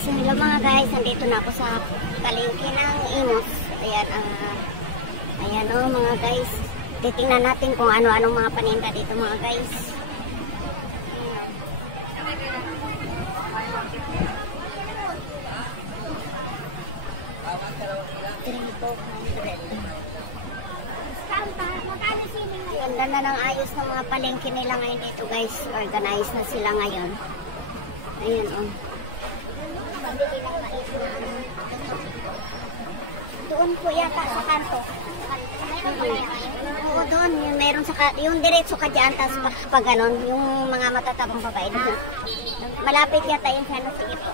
Hello mga guys, nandito na ako sa palengke ng Imus. Ayan, ayan o mga guys. Titingnan natin kung ano-anong mga paninda dito mga guys. Ganda na ng ayos ng mga palengke nila ngayon dito guys. Organized na sila ngayon. Ayan o. Doon po yata sa kanto. Oo, doon. Meron yung diretso ka dyan, tapos pag ganon, yung mga matatabang babae doon. Malapit yata yung kano. Sige po.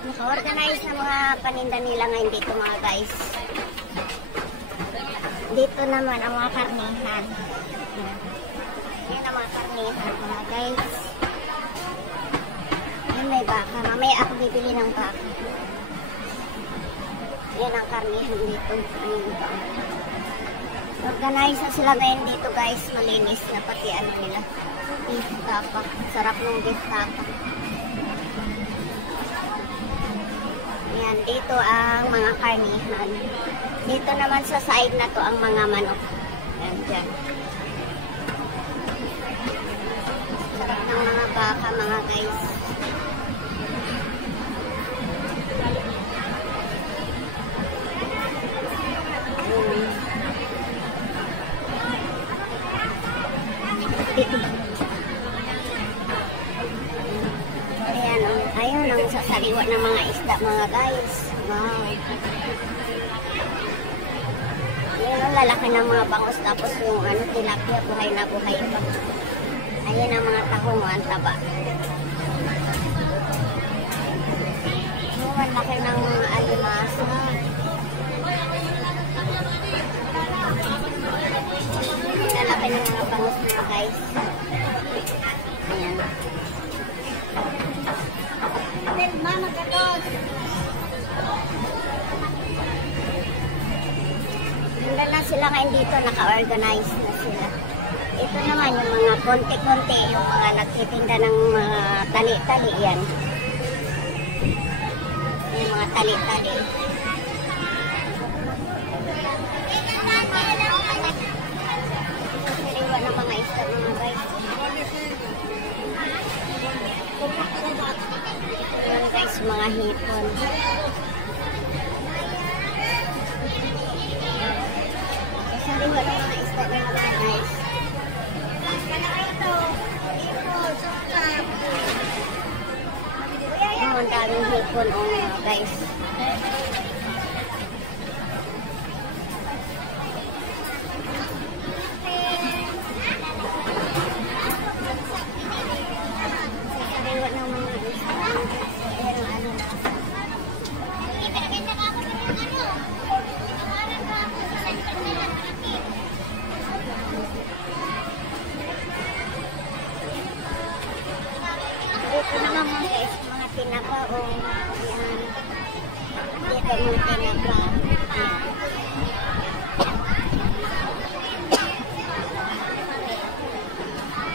Naka-organize na mga paninda nila ngayon dito mga guys. Dito naman ang mga karnihan. Yan ang mga karnihan mga guys. Yan may baka. Mamaya ako bibili ng baka. Yan ang karnihan dito. Ayun ba. Organize na sila ngayon dito guys. Malinis na pati ano nila. Beef tapa. Sarap ng beef tapa. Yan. Dito ang mga karnihan. Dito naman sa side na to ang mga manok. Yan dyan. Sarap ng mga baka mga guys. Ayan o. Ayun ang sasariwa ng mga isda mga guys. Wow. Ayan ang lalaki ng mga bangus. Tapos yung ano, tilapia buhay na buhay pa. Ayan ang mga tahong ang taba. Ang laki ng mga alimasa. Ang laki ng mga bangus na guys. Ayan. Mama katos. Handa na sila ngayon dito. Naka-organize na sila. Ito naman yung mga konti-konti, yung mga nagtitinda ng mga tali-tali yan. Yung mga tali-tali. Sariwa ng mga isda mga guys. Yan guys, mga hipon. Sariwa ng mga isda mga guys. Ang daming hipon guys. Sariwa ng mga isda. Pero ano na. Ito naman mga guys, mga tinapa o yan. Dito mga tinapa.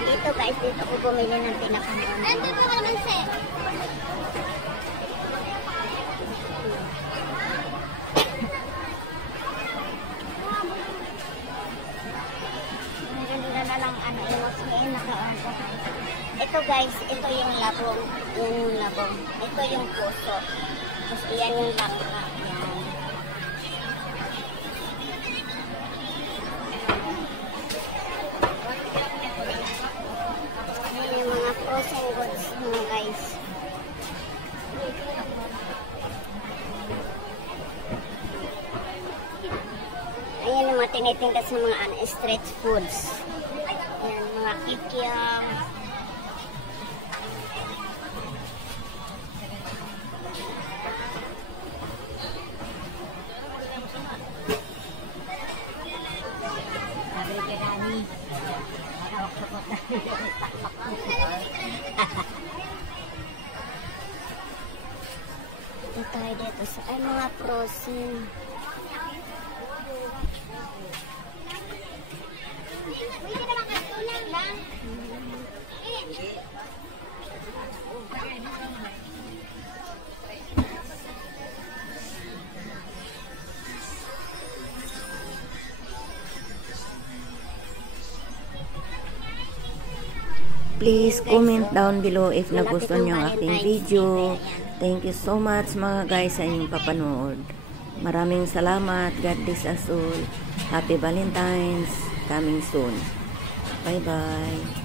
Dito guys, dito ko bumili ng tinapa. Nandito ka naman sir. Maganda na lang ano yung ngayon naka-order. Ito guys, ito yung labong. Yan yung labong. Ito yung puso. Tapos yan yung langka. Yan. Yan yung mga frozen goods mga guys. Ayan yung mga tinitinda sa mga street foods. Yan, mga kikiam. Ito tayo dito sa mga frozen. Please Guys, comment oh, down below if malapit nagustuhan ang nyo ang aking Valentine's Day, video. kaya yan. Thank you so much mga guys sa inyong papanood. Maraming salamat. God bless us all. Happy Valentine's. Coming soon. Bye bye.